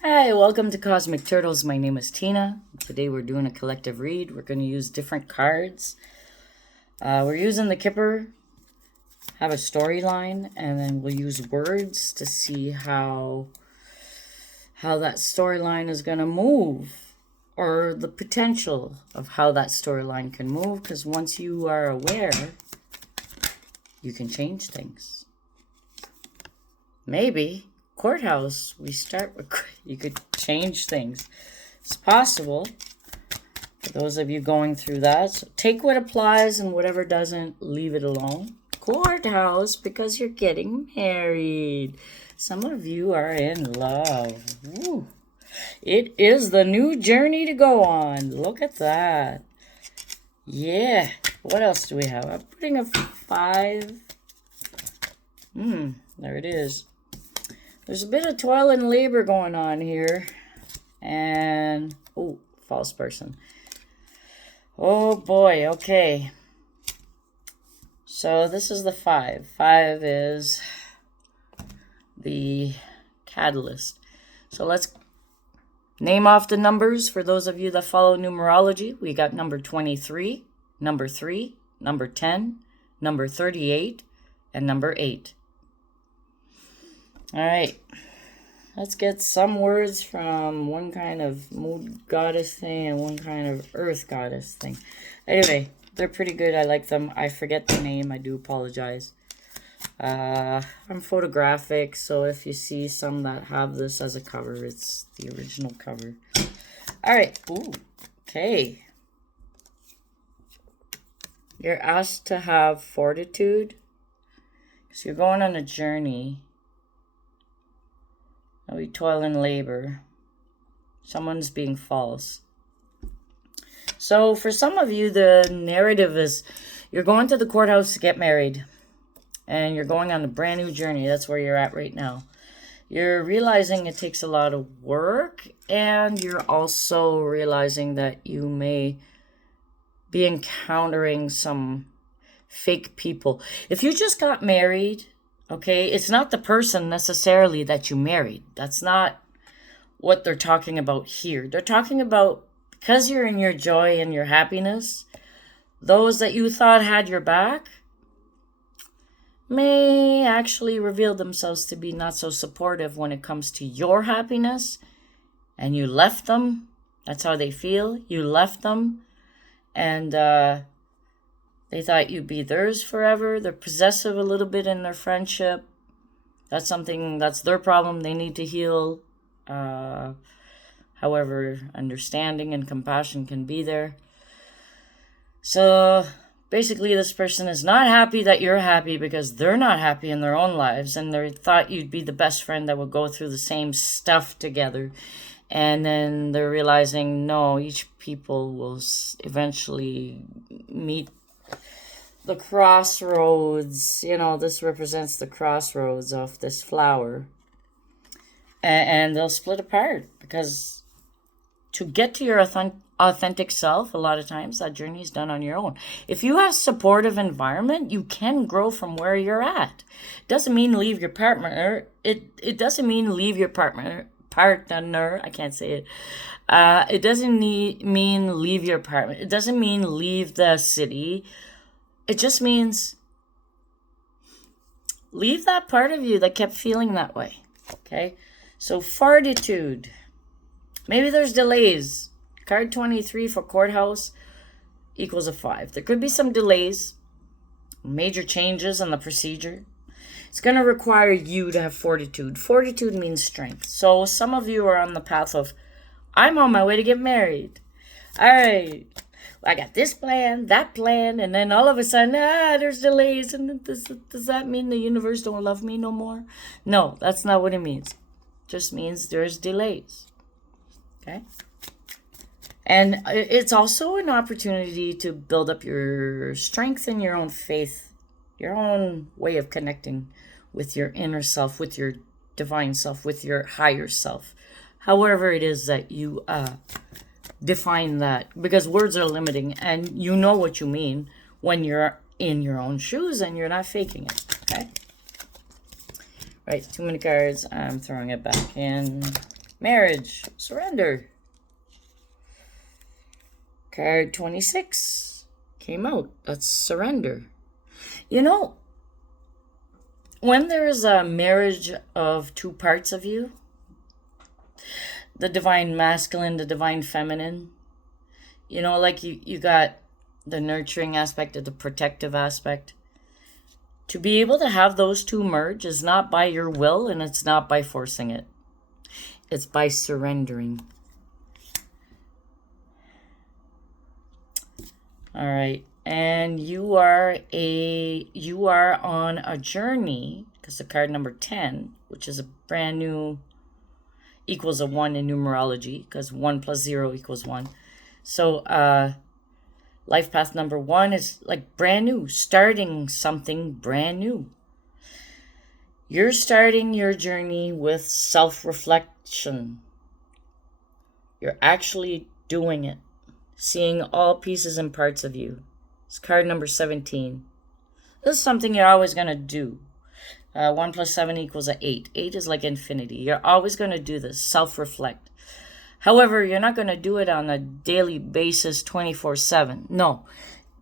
Hi, welcome to Cosmic Turtles. My name is Tina. Today we're doing a collective read. We're going to use different cards. We're using the Kipper, have a storyline, and then we'll use words to see how that storyline is going to move, or the potential of how that storyline can move, because once you are aware, you can change things. Maybe courthouse, we start with, you could change things. It's possible for those of you going through that. So take what applies and whatever doesn't, leave it alone. Courthouse, because you're getting married. Some of you are in love. Woo. It is the new journey to go on. Look at that. Yeah. What else do we have? I'm putting a 5. There it is. There's a bit of toil and labor going on here. And, oh, false person. Oh boy, okay. So this is the 5. 5 is the catalyst. So let's name off the numbers for those of you that follow numerology. We got number 23, number 3, number 10, number 38, and number 8. All right, let's get some words from one kind of moon goddess thing and one kind of earth goddess thing. Anyway, they're pretty good. I like them. I forget the name. I do apologize. I'm photographic, so if you see some that have this as a cover, it's the original cover. All right. Ooh, okay. You're asked to have fortitude because you're going on a journey. We toil and labor. Someone's being false. So for some of you, the narrative is you're going to the courthouse to get married. And you're going on a brand new journey. That's where you're at right now. You're realizing it takes a lot of work. And you're also realizing that you may be encountering some fake people. If you just got married, okay, it's not the person necessarily that you married. That's not what they're talking about here. They're talking about because you're in your joy and your happiness, those that you thought had your back may actually reveal themselves to be not so supportive when it comes to your happiness. And you left them. That's how they feel. You left them. And they thought you'd be theirs forever. They're possessive a little bit in their friendship. That's their problem. They need to heal. However, understanding and compassion can be there. So basically, this person is not happy that you're happy because they're not happy in their own lives. And they thought you'd be the best friend that would go through the same stuff together. And then they're realizing, no, each people will eventually meet the crossroads. This represents the crossroads of this flower. And they'll split apart because to get to your authentic self, a lot of times that journey is done on your own. If you have supportive environment, you can grow from where you're at. Doesn't mean leave your partner. It doesn't mean leave your partner. I can't say it. It doesn't mean leave your apartment. It doesn't mean leave the city. It just means leave that part of you that kept feeling that way. Okay? So fortitude. Maybe there's delays. Card 23 for courthouse equals a 5. There could be some delays, major changes in the procedure. It's going to require you to have fortitude. Fortitude means strength. So some of you are on the path of, I'm on my way to get married. All right. I got this plan, that plan, and then all of a sudden, there's delays. And does that mean the universe don't love me no more? No, that's not what it means. It just means there's delays. Okay? And it's also an opportunity to build up your strength and your own faith, your own way of connecting with your inner self, with your divine self, with your higher self. However it is that you define that, because words are limiting and you know what you mean when you're in your own shoes and you're not faking it. Okay? Right, too many cards. I'm throwing it back in. Marriage, surrender. Card 26 came out. That's surrender. You know, when there is a marriage of two parts of you, the divine masculine, the divine feminine, you know, like you got the nurturing aspect of the protective aspect. To be able to have those two merge is not by your will and it's not by forcing it. It's by surrendering. All right. And you are on a journey, because the card number 10, which is a brand new, equals a 1 in numerology, because 1 plus 0 equals 1. So life path number 1 is like brand new, starting something brand new. You're starting your journey with self-reflection. You're actually doing it, seeing all pieces and parts of you. It's card number 17. This is something you're always going to do. 1 plus 7 equals 8. 8 is like infinity. You're always going to do this, self-reflect. However, you're not going to do it on a daily basis 24/7. No,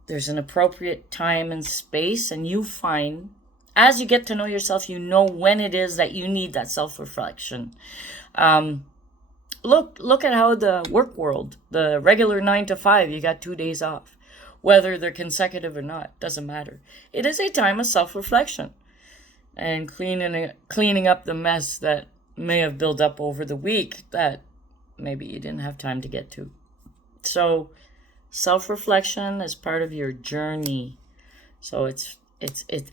there's an appropriate time and space, and you find, as you get to know yourself, you know when it is that you need that self-reflection. Look at how the work world, the regular 9 to 5, you got 2 days off. Whether they're consecutive or not, doesn't matter. It is a time of self-reflection and cleaning up the mess that may have built up over the week that maybe you didn't have time to get to. So self-reflection is part of your journey. So it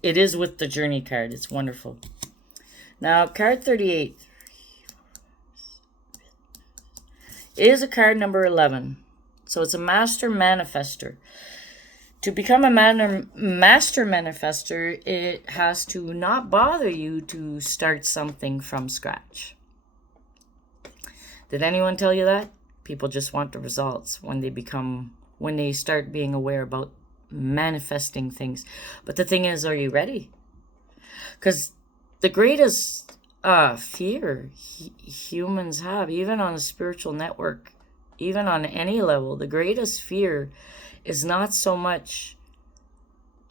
is with the journey card. It's wonderful. Now, card 38 is a card number 11. So it's a master manifester. To become a master manifester, it has to not bother you to start something from scratch. Did anyone tell you that? People just want the results when they start being aware about manifesting things. But the thing is, are you ready? Because the greatest fear humans have, even on a spiritual network, even on any level, the greatest fear is not so much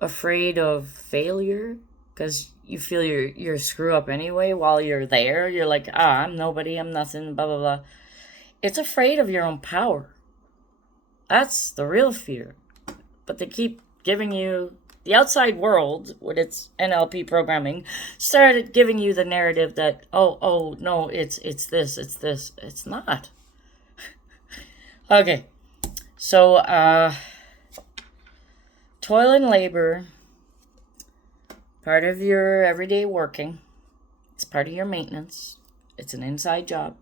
afraid of failure, because you feel you're screw up anyway while you're there. You're like, I'm nobody, I'm nothing, blah, blah, blah. It's afraid of your own power. That's the real fear. But they keep giving you, the outside world, with its NLP programming, started giving you the narrative that, oh, no, it's this. It's not. Okay. So, toil and labor, part of your everyday working. It's part of your maintenance. It's an inside job.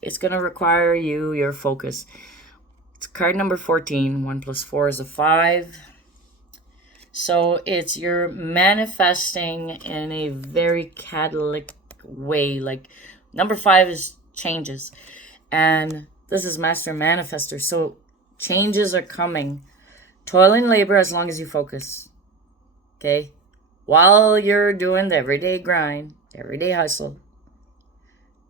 It's going to require your focus. It's card number 14. 1 plus 4 is a 5. So it's you're manifesting in a very catalytic way. Like number 5 is changes. And this is master manifester. So changes are coming. Toil and labor as long as you focus. Okay? While you're doing the everyday grind, everyday hustle,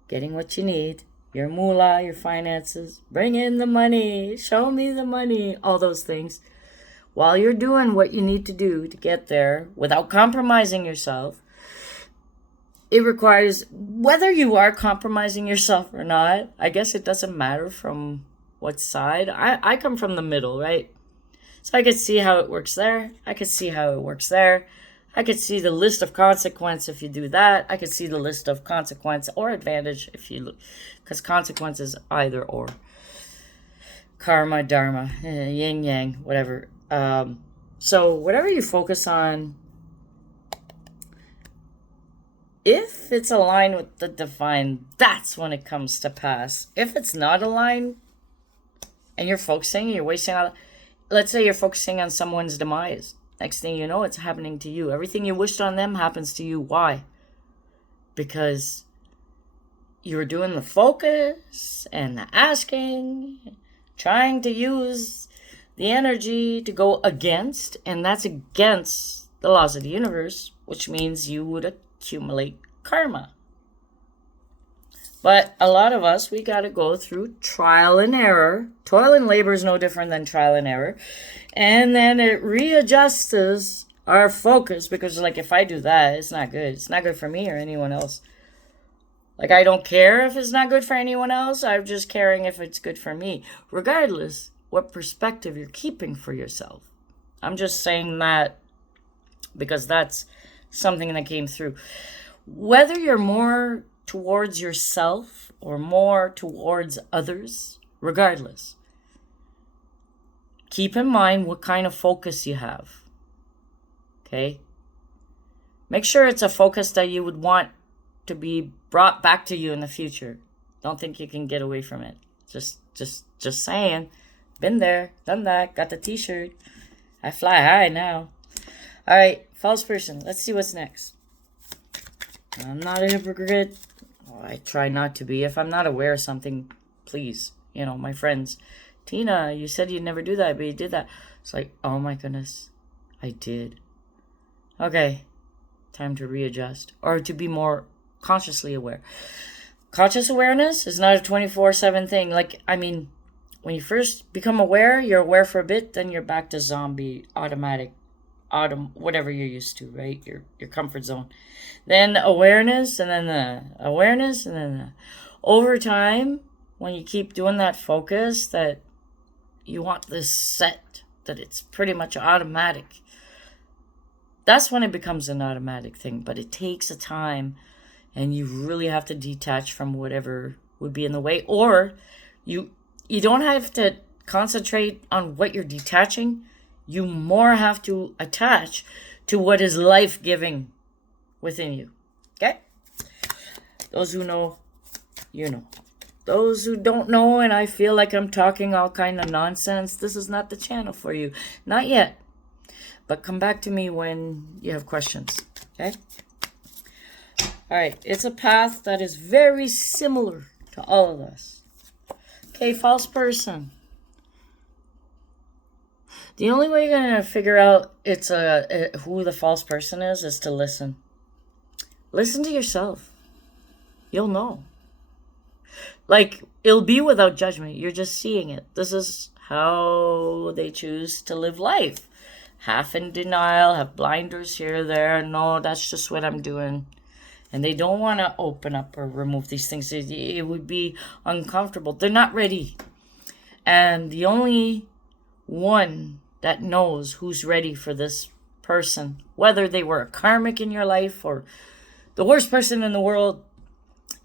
getting what you need, your moolah, your finances, bring in the money, show me the money, all those things. While you're doing what you need to do to get there without compromising yourself, it requires, whether you are compromising yourself or not, I guess it doesn't matter from what side. I come from the middle, right? So I could see how it works there. I could see how it works there. I could see the list of consequence if you do that. I could see the list of consequence or advantage if you look, because consequence is either or. Karma, dharma, yin yang, whatever. So whatever you focus on, if it's aligned with the divine, that's when it comes to pass. If it's not aligned and you're focusing, you're wasting out. Let's say you're focusing on someone's demise. Next thing you know, it's happening to you. Everything you wished on them happens to you. Why? Because you were doing the focus and the asking, trying to use the energy to go against, and that's against the laws of the universe, which means you would accumulate karma. But a lot of us, we got to go through trial and error. Toil and labor is no different than trial and error. And then it readjusts our focus, because like if I do that, it's not good. It's not good for me or anyone else. Like, I don't care if it's not good for anyone else. I'm just caring if it's good for me, regardless what perspective you're keeping for yourself. I'm just saying that because that's something that came through. Whether you're more towards yourself or more towards others, regardless, keep in mind what kind of focus you have. Okay? Make sure it's a focus that you would want to be brought back to you in the future. Don't think you can get away from it. Just saying. Been there, done that, got the t-shirt. I fly high now. All right, false person. Let's see what's next. I'm not a hypocrite. Well, I try not to be. If I'm not aware of something, please, my friends. Tina, you said you'd never do that, but you did that. It's like, oh my goodness, I did. Okay, time to readjust or to be more consciously aware. Conscious awareness is not a 24/7 thing. When you first become aware, you're aware for a bit, then you're back to zombie, automatic, whatever you're used to, right? Your comfort zone. Then awareness, and then the awareness, and then the, over time, when you keep doing that focus, that you want this set, that it's pretty much automatic. That's when it becomes an automatic thing, but it takes a time. And you really have to detach from whatever would be in the way. Or you don't have to concentrate on what you're detaching. You more have to attach to what is life-giving within you. Okay? Those who know, you know. Those who don't know, and I feel like I'm talking all kind of nonsense, this is not the channel for you. Not yet. But come back to me when you have questions. Okay? All right, it's a path that is very similar to all of us. Okay, false person. The only way you're going to figure out who the false person is to listen. Listen to yourself. You'll know. Like, it'll be without judgment. You're just seeing it. This is how they choose to live life. Half in denial, have blinders here, there. No, that's just what I'm doing. And they don't want to open up or remove these things. It would be uncomfortable. They're not ready. And the only one that knows who's ready for this person, whether they were a karmic in your life or the worst person in the world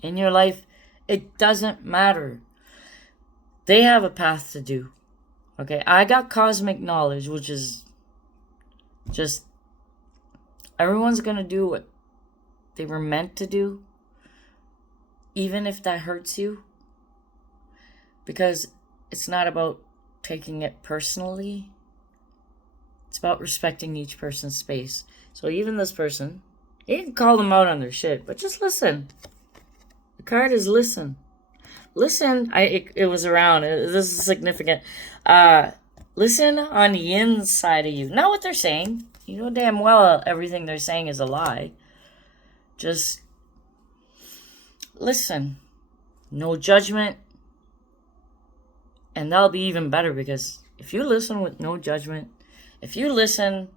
in your life, it doesn't matter. They have a path to do. Okay, I got cosmic knowledge, which is just everyone's going to do what they were meant to do, even if that hurts you, because it's not about taking it personally. It's about respecting each person's space. So even this person, you can call them out on their shit, but just listen. The card is listen. Listen. It was around. This is significant. Listen on the inside of you, not what they're saying. You know damn well everything they're saying is a lie. Just listen. No judgment. And that'll be even better, because if you listen with no judgment, if you listen,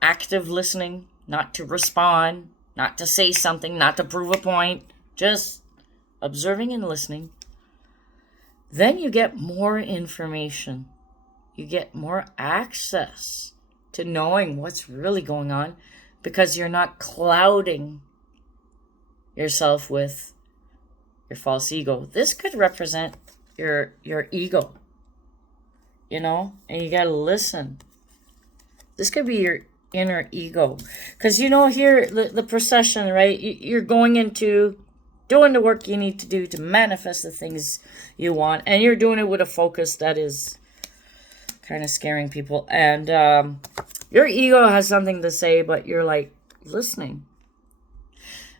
active listening, not to respond, not to say something, not to prove a point, just observing and listening, then you get more information. You get more access to knowing what's really going on, because you're not clouding yourself with your false ego. This could represent your ego, and you gotta listen. This could be your inner ego, because here the procession, right? You're going into doing the work you need to do to manifest the things you want, and you're doing it with a focus that is kind of scaring people, and your ego has something to say, but you're like listening,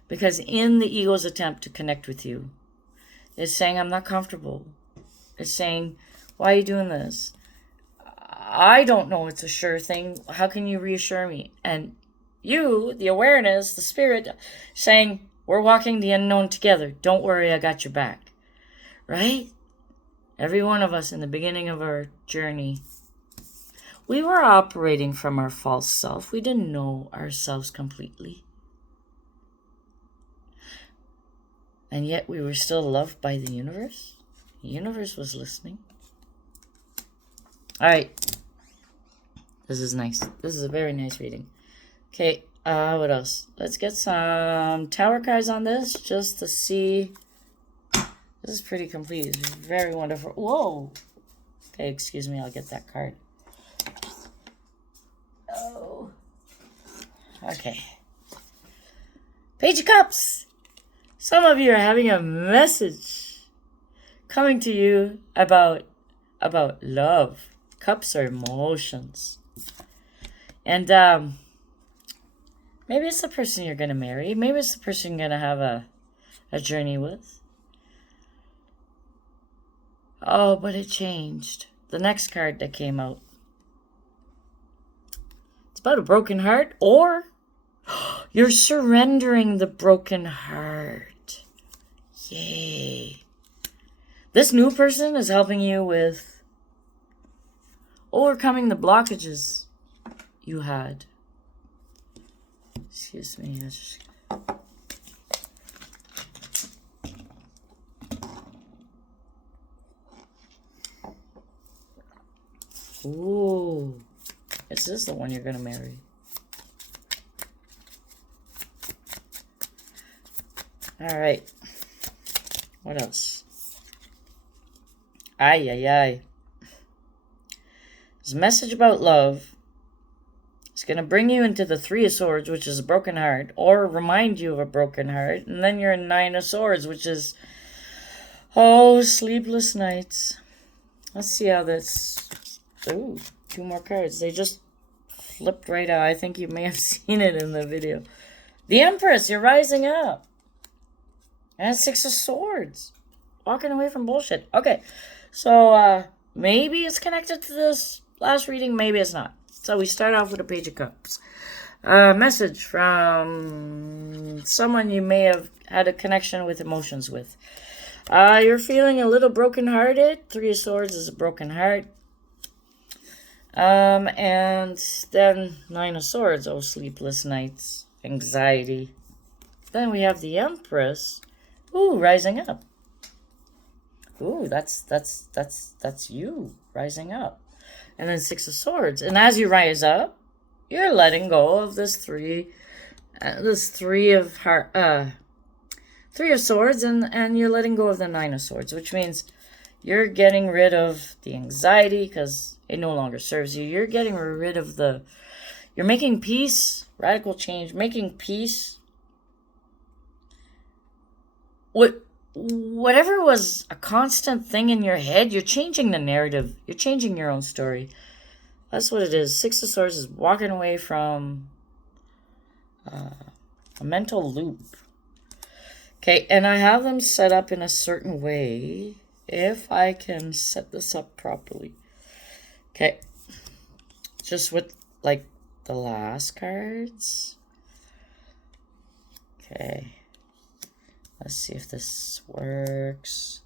because in the ego's attempt to connect with you, it's saying, I'm not comfortable. It's saying, why are you doing this? I don't know it's a sure thing. How can you reassure me? And you, the awareness, the spirit, saying, We're walking the unknown together. Don't worry, I got your back. Right? Every one of us in the beginning of our journey, we were operating from our false self. We didn't know ourselves completely. And yet we were still loved by the universe. The universe was listening. All right. This is nice. This is a very nice reading. Okay, what else? Let's get some tower cards on this just to see. This is pretty complete. It's very wonderful. Whoa. Okay, excuse me. I'll get that card. Oh. Okay. Page of Cups. Some of you are having a message coming to you about love. Cups are emotions. And maybe it's the person you're going to marry. Maybe it's the person you're going to have a journey with. Oh, but it changed. The next card that came out. It's about a broken heart, or you're surrendering the broken heart. Yay. This new person is helping you with overcoming the blockages you had. Excuse me. Ooh. Is this the one you're going to marry? All right. What else? Ay, ay, ay. There's a message about love. It's going to bring you into the Three of Swords, which is a broken heart, or remind you of a broken heart. And then you're in Nine of Swords, which is, oh, sleepless nights. Let's see how this... Ooh, 2 more cards. They just flipped right out. I think you may have seen it in the video. The Empress, you're rising up. And 6 of Swords. Walking away from bullshit. Okay, so maybe it's connected to this last reading. Maybe it's not. So we start off with a Page of Cups. A message from someone you may have had a connection with emotions with. You're feeling a little brokenhearted. 3 of Swords is a broken heart. And then 9 of Swords. Oh, sleepless nights. Anxiety. Then we have the Empress. Ooh, rising up. Ooh, that's you rising up. And then 6 of Swords. And as you rise up, you're letting go of this three of Swords, and you're letting go of the 9 of Swords, which means you're getting rid of the anxiety because it no longer serves you. You're getting rid of you're making peace, radical change, making peace. Whatever was a constant thing in your head, you're changing the narrative. You're changing your own story. That's what it is. 6 of Swords is walking away from a mental loop. Okay, and I have them set up in a certain way. If I can set this up properly. Okay. Just with, like, the last cards. Okay. Let's see if this works.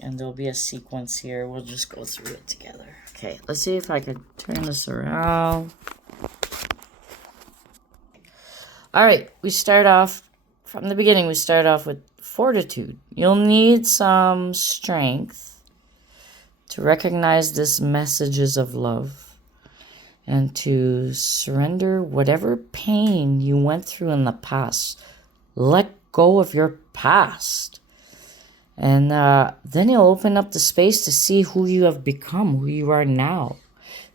And there'll be a sequence here. We'll just go through it together. Okay, let's see if I can turn this around. All right, we start off from the beginning. We start off with fortitude. You'll need some strength to recognize these messages of love and to surrender whatever pain you went through in the past. Let go of your past. And then you'll open up the space to see who you have become, who you are now.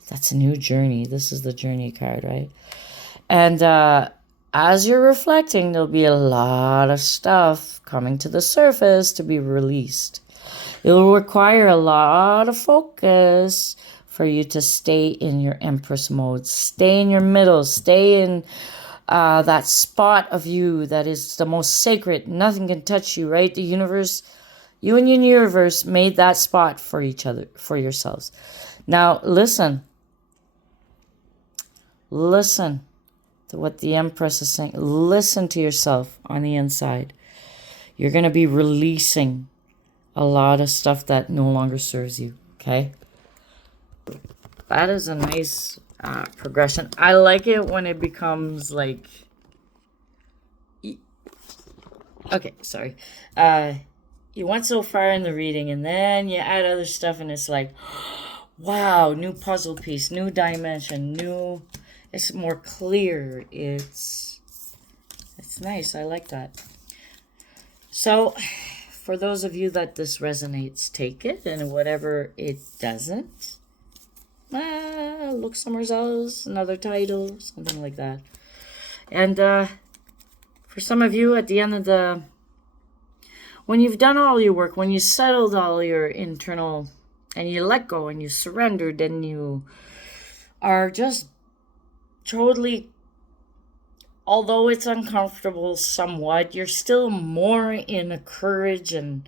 That's a new journey. This is the journey card, right? And as you're reflecting, there'll be a lot of stuff coming to the surface to be released. It will require a lot of focus for you to stay in your Empress mode. Stay in your middle. Stay in that spot of you that is the most sacred. Nothing can touch you, right? The universe, you and your universe made that spot for each other, for yourselves. Now, listen. The what the Empress is saying. Listen to yourself on the inside. You're going to be releasing a lot of stuff that no longer serves you, okay? That is a nice progression. I like it when it becomes like... Okay, sorry. You went so far in the reading, and then you add other stuff, and it's like, wow, new puzzle piece, new dimension, new... It's more clear. It's nice. I like that. So, for those of you that this resonates, take it, and whatever it doesn't, look somewhere else, another title, something like that. And for some of you, at the end of the... When you've done all your work, when you settled all your internal, and you let go, and you surrendered, and you are just totally, although it's uncomfortable somewhat, you're still more in a courage and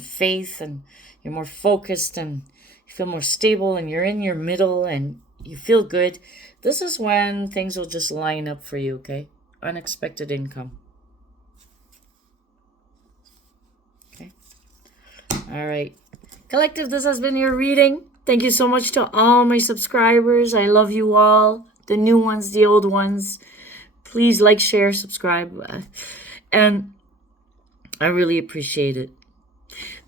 faith, and you're more focused, and you feel more stable, and you're in your middle, and you feel good. This is when things will just line up for you, okay? Unexpected income. Okay. All right. Collective, this has been your reading. Thank you so much to all my subscribers. I love you all. The new ones, the old ones. Please like, share, subscribe. And I really appreciate it.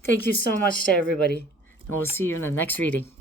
Thank you so much to everybody. And we'll see you in the next reading.